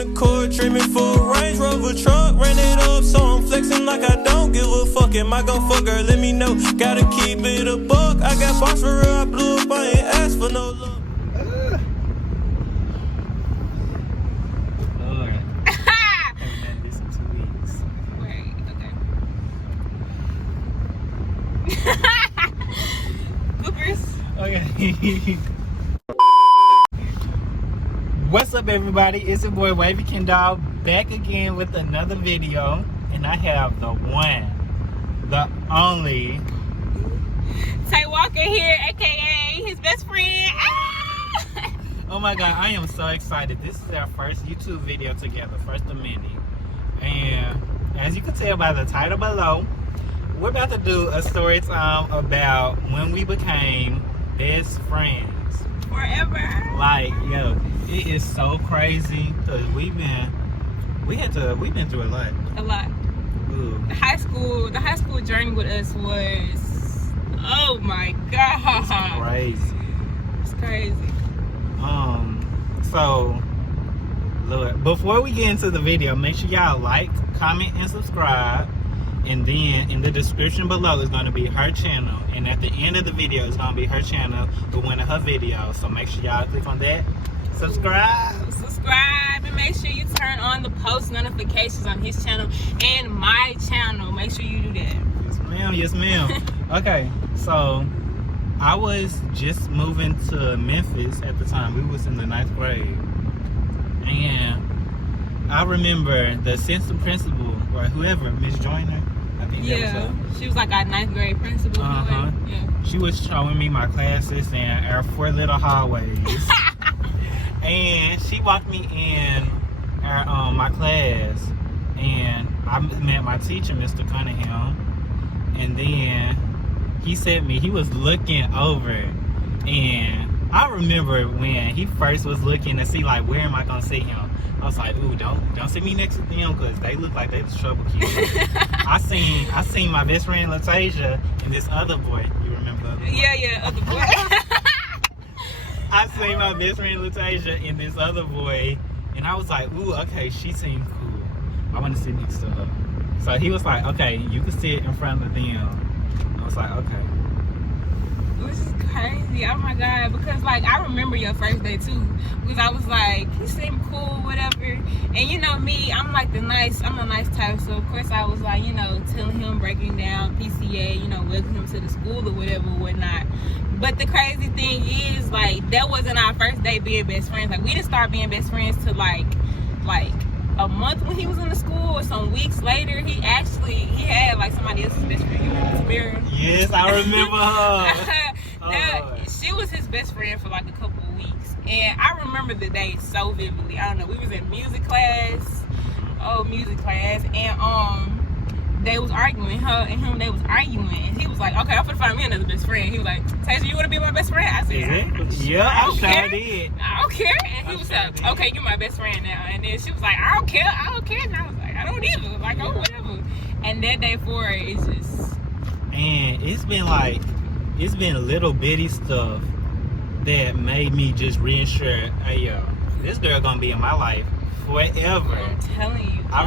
in the court, trimming for a Range Rover truck. Ran it up, so I'm flexing like I don't give a fuck. Am I gon' fuck her? Let me know. Gotta keep it a buck. I got box for her, I blew up, I ain't asked for no love. Okay. What's up, everybody? It's your boy WavyKenDoll back again with another video, and I have the one, the only TaeeWalker here, aka his best friend. Oh my god, I am so excited. This is our first YouTube video together, first of many. And as you can tell by the title below, we're about to do a story time about when we became best friends. Forever. Like, yo, it is so crazy because we've been through a lot. A lot. Ooh. The high school journey with us was, oh my god. It's crazy. It's crazy. So look, before we get into the video, make sure y'all like, comment, and subscribe. And then in the description below is going to be her channel, and at the end of the video is going to be her channel with one of her videos. So make sure y'all click on that, subscribe, and make sure you turn on the post notifications on his channel and my channel. Make sure you do that. Yes ma'am, yes ma'am. Okay, so I was just moving to Memphis at the time. We was in the 9th grade, and I remember the assistant principal or whoever, Miss Joyner, I think yeah, she was like our 9th grade principal. Yeah. She was showing me my classes and our 4 little hallways. And she walked me in our my class, and I met my teacher, Mr. Cunningham. And then he said he was looking over, and I remember when he first was looking to see like where am I gonna see him. I was like, ooh, don't sit me next to them because they look like they the trouble kids. I seen my best friend Latasia and this other boy. You remember the other boy? Yeah, other boy. I seen my best friend Latasia and this other boy, and I was like, ooh, okay, she seemed cool. I want to sit next to her. So he was like, okay, you can sit in front of them. I was like, okay. This is crazy, oh my god, because like I remember your first day too, because I was like, he seemed cool, whatever, and you know me, I'm the nice type, so of course I was like, you know, telling him, breaking down PCA, you know, welcoming him to the school or whatever, whatnot. But the crazy thing is, like, that wasn't our first day being best friends. Like, we didn't start being best friends till like a month when he was in the school, or some weeks later. He had like somebody else's best friend, Samira. Yes, I remember her. She was his best friend for like a couple of weeks, and I remember the day so vividly. I don't know, we was in music class, and they was arguing, her and him, they was arguing, and he was like, okay, I'm gonna find me another best friend. He was like, Tasia, you wanna be my best friend? I said, yeah, I sure did. I don't care. And he was like, okay, you're my best friend now. And then she was like, I don't care. And I was like, I don't either. Like, oh, whatever. And that day forward, it's just... And it's been little bitty stuff that made me just reassure, hey, yo, this girl gonna be in my life forever. I'm telling you. I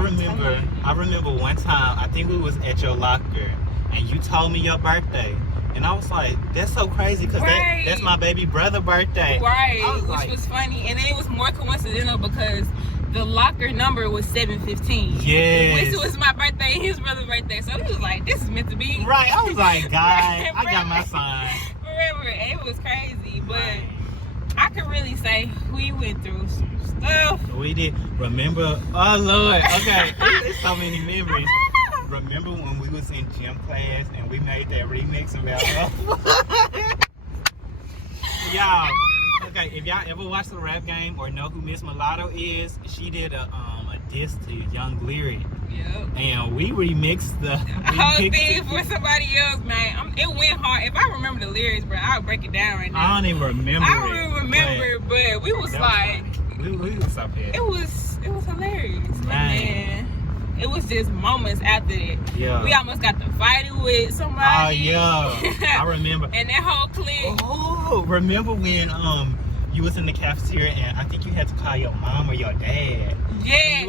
remember one time, I think we was at your locker, and you told me your birthday. And I was like, that's so crazy because that's my baby brother's birthday. Right, which was funny. And then it was more coincidental because the locker number was 715. Yeah. Which was my birthday and his brother's birthday. So it was like, this is meant to be. Right, I was like, God, I got my sign. Remember, it was crazy. But I could really say we went through some stuff. We did. Remember, oh Lord, okay, there's so many memories. Remember when we was in gym class and we made that remix about y'all, okay, if y'all ever watched the rap game or know who Miss Mulatto is, she did a diss to Young Lyric. Yep. And we remixed the whole thing for somebody else, man. It went hard. If I remember the lyrics, bro, I'll break it down right now. I don't even remember. I don't even remember, but we was like, we was up here. It was hilarious, man. It was just moments after that. Yeah. We almost got to fighting with somebody. Oh yeah, I remember. And that whole clique. Oh, remember when you was in the cafeteria and I think you had to call your mom or your dad.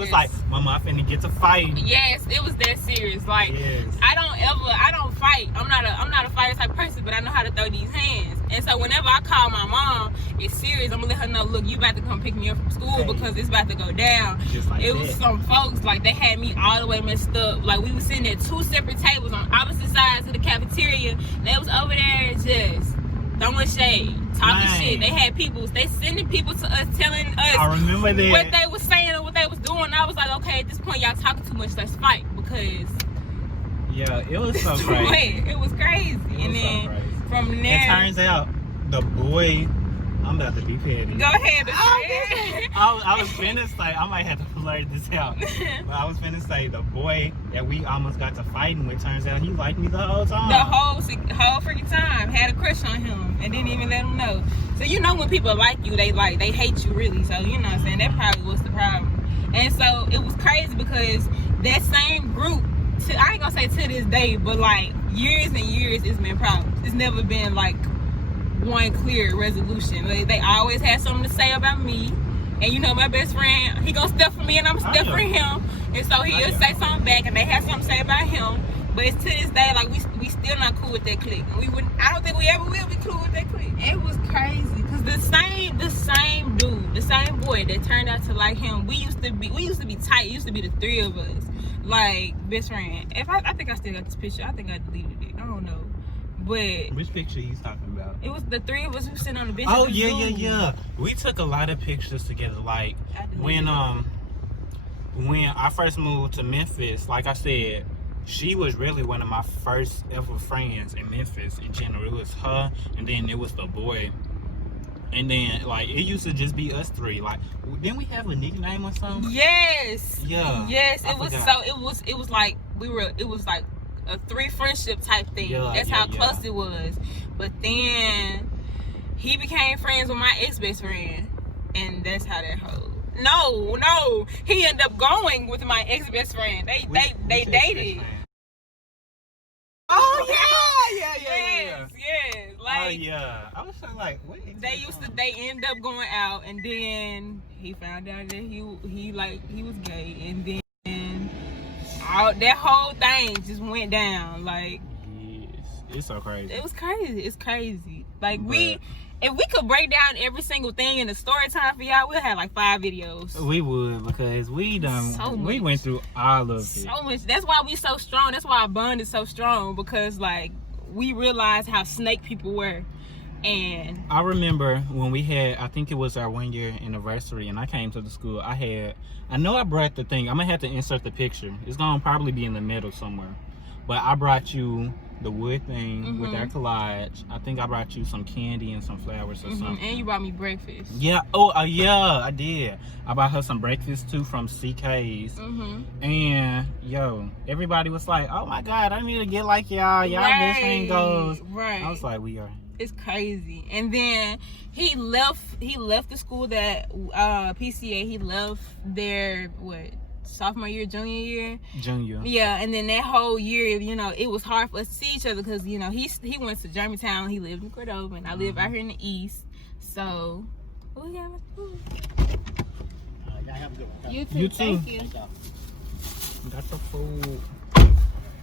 was like, Mama, I finna get to fighting. Yes, it was that serious. Like, Yes. I don't fight. I'm not a fighter type person, but I know how to throw these hands. And so whenever I call my mom, it's serious. I'm gonna let her know, look, you about to come pick me up from school because it's about to go down. Just like it was some folks, like, they had me all the way messed up. Like, we was sitting at 2 separate tables on opposite sides of the cafeteria. They was over there just throwing shade, talking shit. They had people, they sending people to us, telling us I remember that. what they was saying and what they was doing. I was like, okay, at this point, y'all talking too much. Let's fight, because yeah, it was so crazy. it was crazy. And then so crazy. from there, it turns out the boy. I'm about to be petty. Go ahead. I was finna say, I might have to blur this out, but I was finna say the boy that we almost got to fighting with, turns out he liked me the whole time. The whole freaking time. Had a crush on him and didn't even let him know. So you know when people like you, they hate you really. So you know what I'm saying, that probably was the problem. And so it was crazy because that same group, I ain't gonna say to this day, but like years and years, it's been problems. It's never been like one clear resolution. They always had something to say about me, and you know my best friend, he gonna step for me and I'm step for him, and so he'll say something back and they have something to say about him. But it's to this day, like, we still not cool with that clique. I don't think we ever will be cool with that clique. It was crazy because the same dude, the same boy that turned out to like him, we used to be tight. It used to be the 3 of us, like best friend. I think I still got this picture. I think I deleted it. I don't know. But which picture you talking about? It was the 3 of us who sitting on the bench. Oh yeah. We took a lot of pictures together. Like when I first moved to Memphis, like I said, she was really one of my first ever friends in Memphis in general. It was her, and then it was the boy, and then like it used to just be us 3. Like, didn't we have a nickname or something? Yes. Yeah. Yes. It was like it was like a 3 friendship type thing. That's how close it was. But then he became friends with my ex-best friend, and that's how that whole. No, he ended up going with my ex-best friend. They dated. Oh yeah. Yes. Like, oh yeah. I was like, what? They ended up going out, and then he found out that he was gay, and then that whole thing just went down. Like, yes, it's so crazy. It was crazy. It's crazy. Like, if we could break down every single thing in the story time for y'all, we'll have like 5 videos. We would, because we went through all of it. So much. That's why we so strong. That's why our bond is so strong, because like we realized how snake people were. And I remember when we had, I think it was our 1-year anniversary, and I came to the school. I know I brought the thing. I'm gonna have to insert the picture. It's gonna probably be in the middle somewhere. But I brought you the wood thing with our collage. I think I brought you some candy and some flowers or something. And you brought me breakfast. Yeah. Yeah, I did. I bought her some breakfast too from CK's. And everybody was like, "Oh my God, I need to get like y'all. Y'all best friend goes." Right. I was like, "We are." It's crazy. And then he left the school that PCA. He left there sophomore year, junior year. Yeah, and then that whole year, it was hard for us to see each other because, he went to Germantown. He lived in Cordova, and I live out here in the East. So, we got you too. Thank you. Got the food.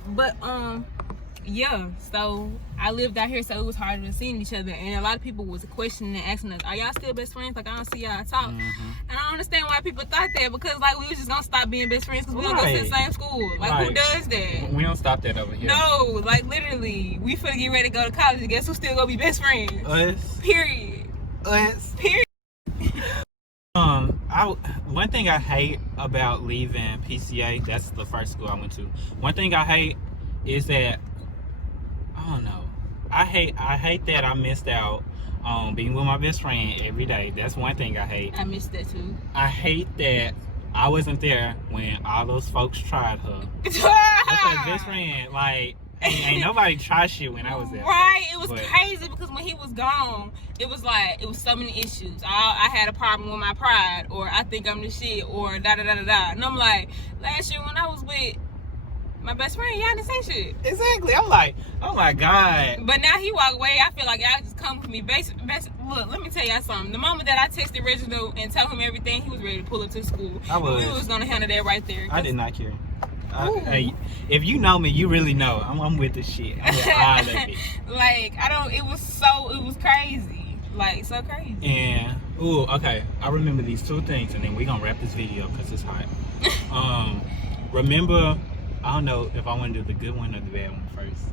But yeah, so I lived out here, so it was harder to see each other, and a lot of people was questioning and asking us, "Are y'all still best friends? Like, I don't see y'all talk." And I don't understand why people thought that, because like we was just gonna stop being best friends because we don't go to the same school. Like, who does that? We don't stop that over here. No, like literally, we finna get ready to go to college, and guess who's still gonna be best friends? Us. Period. Us. Period. One thing I hate about leaving PCA, that's the first school I went to. One thing I hate is that, I don't know, I hate that I missed out on being with my best friend every day. That's one thing I hate. I missed that too. I hate that I wasn't there when all those folks tried her. Because best friend, like, ain't nobody tried shit when I was there. Right, it was crazy because when he was gone, it was so many issues. I had a problem with my pride, or I think I'm the shit, or da da da da da. And I'm like, last year when I was with my best friend, y'all didn't say shit. Exactly. I'm like, oh my God. But now he walk away. I feel like y'all just come for me. Look, let me tell y'all something. The moment that I texted Reginald and told him everything, he was ready to pull up to school. I was. We was gonna handle that right there. I did not care. Hey, if you know me, you really know. I'm with the shit. I'm with all of it. Like, it was crazy. Like, so crazy. And, okay. I remember these two things, and then we're going to wrap this video because it's hot. Remember, I don't know if I want to do the good one or the bad one first.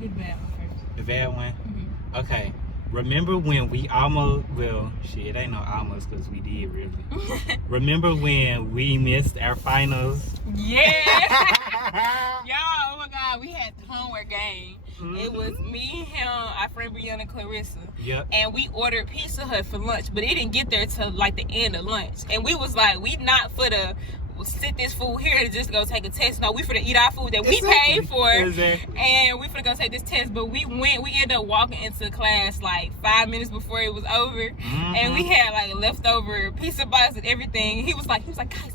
The bad one first. The bad one? Mm-hmm. Okay. Remember when we almost, well, shit, it ain't no almost because we did really. Remember when we missed our finals? Yeah. Y'all, oh my God, we had the homework game. Mm-hmm. It was me, him, our friend Brianna, Clarissa. Yep. And we ordered Pizza Hut for lunch, but it didn't get there till like the end of lunch. And we was like, we not for the sit this food here to just go take a test. No, we finna eat our food that we paid for. Exactly. And we finna go take this test. But we ended up walking into class like 5 minutes before it was over. Mm-hmm. And we had like leftover pizza box and everything. He was like, guys,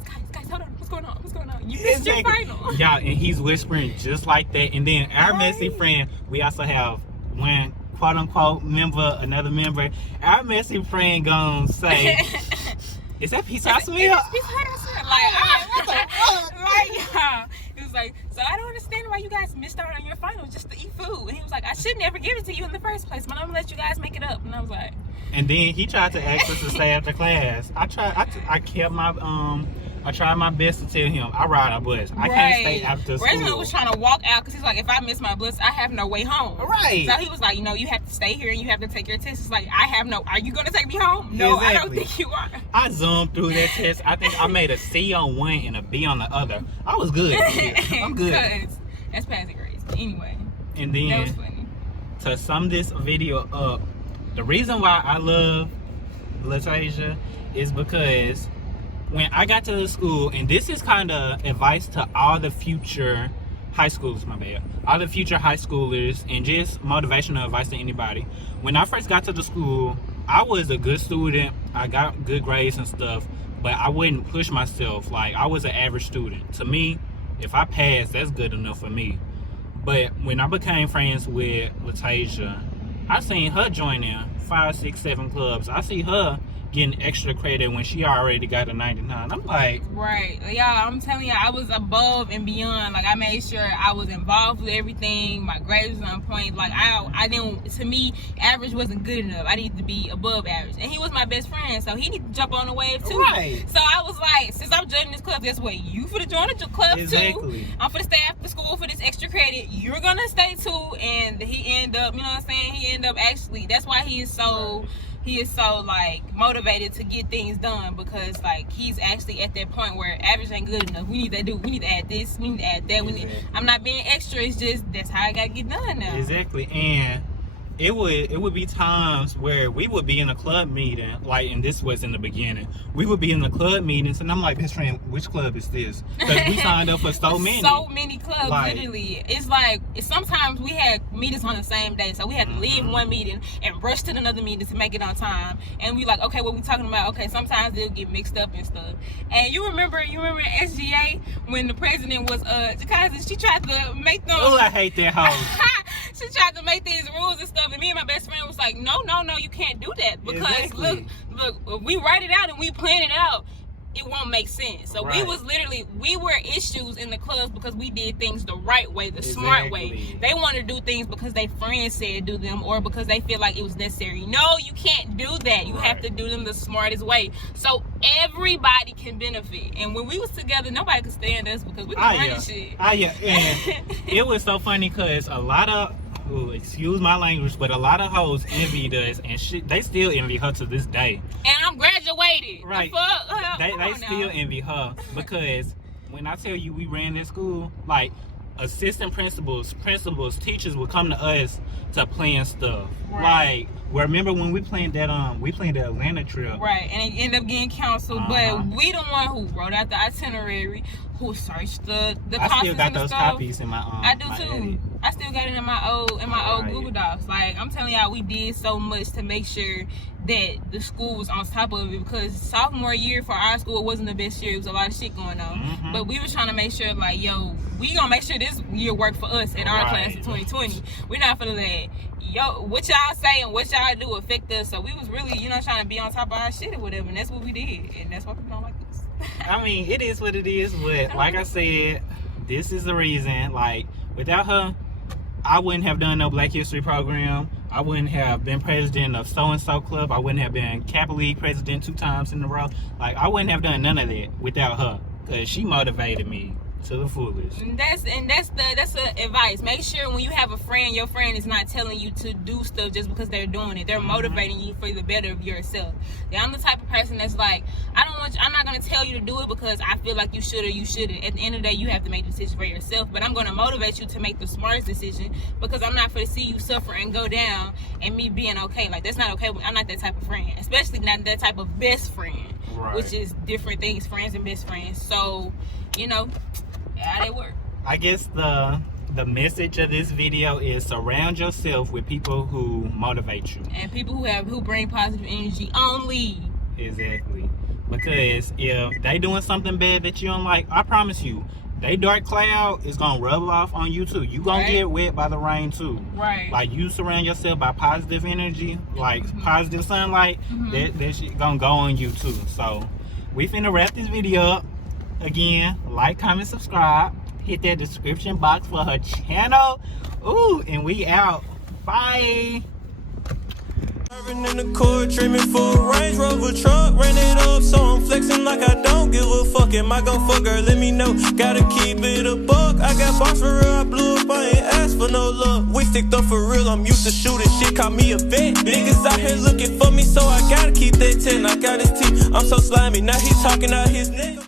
hold on, what's going on? You missed your final. Yeah, and he's whispering just like that. And then our messy friend, we also have one quote unquote member, another member. Our messy friend gonna say, is that pizza house meal? He was like, so I don't understand why you guys missed out on your final just to eat food. And he was like, I should never give it to you in the first place, but I'm gonna let you guys make it up. And I was like, and then he tried to ask us to stay after class. I tried my best to tell him I ride a bus. I can't stay after school. Reginald was trying to walk out because he's like, if I miss my bus, I have no way home. Right. So he was like, you have to stay here and you have to take your test. It's like, are you gonna take me home? No, exactly. I don't think you are. I zoomed through that test. I think I made a C on one and a B on the other. I was good. I'm good. That's passing grades. Anyway. And then that was funny. To sum this video up, the reason why I love LaTasia is because when I got to the school, and this is kind of advice to all the future high schoolers, all the future high schoolers, and just motivational advice to anybody. When I first got to the school, I was a good student. I got good grades and stuff, but I wouldn't push myself. Like, I was an average student. To me, if I passed, that's good enough for me. But when I became friends with LaTasia, I seen her joining 5, 6, 7 clubs. I see her getting extra credit when she already got a 99. I'm like, right, y'all, I'm telling you, I was above and beyond. Like, I made sure I was involved with everything. My grades was on point. Like, I didn't, to me, average wasn't good enough. I needed to be above average. And he was my best friend, so he needed to jump on the wave too. Right. So I was like, since I'm joining this club, guess what? You finna join the club too. I'm finna stay after school for this extra credit. You're gonna stay too. And he ended up, you know what I'm saying? He ended up actually, that's why he is so like motivated to get things done, because like he's actually at that point where average ain't good enough. We need to add this, we need to add that. I'm not being extra, it's just that's how I gotta get done now. Exactly. And it would be times where we would be in a club meeting, like, and this was in the beginning, we would be in the club meetings and I'm like, best friend, which club is this? Because we signed up for so many clubs, like, literally. It's like, sometimes we had meetings on the same day, so we had to leave one meeting and rush to another meeting to make it on time. And we like, okay, what we talking about? Okay, sometimes they'll get mixed up and stuff. And you remember SGA when the president was she tried to make them, oh, I hate that hoe. She tried to make these rules and stuff, and me and my best friend was like, no, you can't do that, because look, if we write it out and we plan it out, it won't make sense. So we were issues in the clubs because we did things the right way, the smart way. They want to do things because their friends said do them, or because they feel like it was necessary. No, you can't do that. You have to do them the smartest way, so everybody can benefit. And when we was together, nobody could stand us because we was running shit. And it was so funny because a lot of, excuse my language, but a lot of hoes envied us, and they still envy her to this day. And I'm graduated. Right. They still envy her, because when I tell you we ran this school, like, assistant principals, teachers would come to us to plan stuff. Right. Like, remember when we planned that Atlanta trip? Right, and it ended up getting canceled, but we the one who wrote out the itinerary, who searched the I still got and the those stuff. copies in my I do my too. edit. I still got it in my old Right. Google Docs. Like, I'm telling y'all, we did so much to make sure that the school was on top of it, because sophomore year for our school wasn't the best year. It was a lot of shit going on. Mm-hmm. But we were trying to make sure, like, yo, we gonna make sure this year worked for us in our Right. class of 2020. We're not finna let, yo, what y'all say and what y'all do affect us. So we was really, you know, trying to be on top of our shit or whatever, and that's what we did. And that's why people don't like us. I mean, it is what it is, but like I said, this is the reason. Like, without her, I wouldn't have done no Black History program. I wouldn't have been president of so-and-so club. I wouldn't have been Kappa League president 2 times in a row. Like, I wouldn't have done none of that without her, because she motivated me to the fullest. And that's the advice. Make sure when you have a friend, your friend is not telling you to do stuff just because they're doing it. They're motivating you for the better of yourself. Yeah, I'm the type of person that's like, I'm not gonna tell you to do it because I feel like you should or you shouldn't. At the end of the day, you have to make the decision for yourself. But I'm gonna motivate you to make the smartest decision, because I'm not gonna see you suffer and go down and me being okay. Like, that's not okay. I'm not that type of friend, especially not that type of best friend, Right. which is different things, friends and best friends. So, you know, how they work. I guess the message of this video is surround yourself with people who motivate you. And people who bring positive energy only. Exactly. Because if they doing something bad that you don't like, I promise you, they dark cloud is gonna rub off on you too. You gonna get wet by the rain too. Right. Like, you surround yourself by positive energy, like positive sunlight, that shit gonna go on you too. So we finna wrap this video up. Again, like, comment, subscribe. Hit that description box for her channel. Ooh, and we out. Bye. Driving in the court, dreaming for a Range Rover truck. Ran it up, so I'm flexing like I don't give a fuck. Am I gon' fuck her? Let me know. Gotta keep it a buck. I got box for real, I blew up, I ain't asked for no luck. We sticked up for real, I'm used to shooting shit, call me a vet. Niggas out here looking for me, so I gotta keep that 10. I got his teeth, I'm so slimy. Now he talking out his nigga.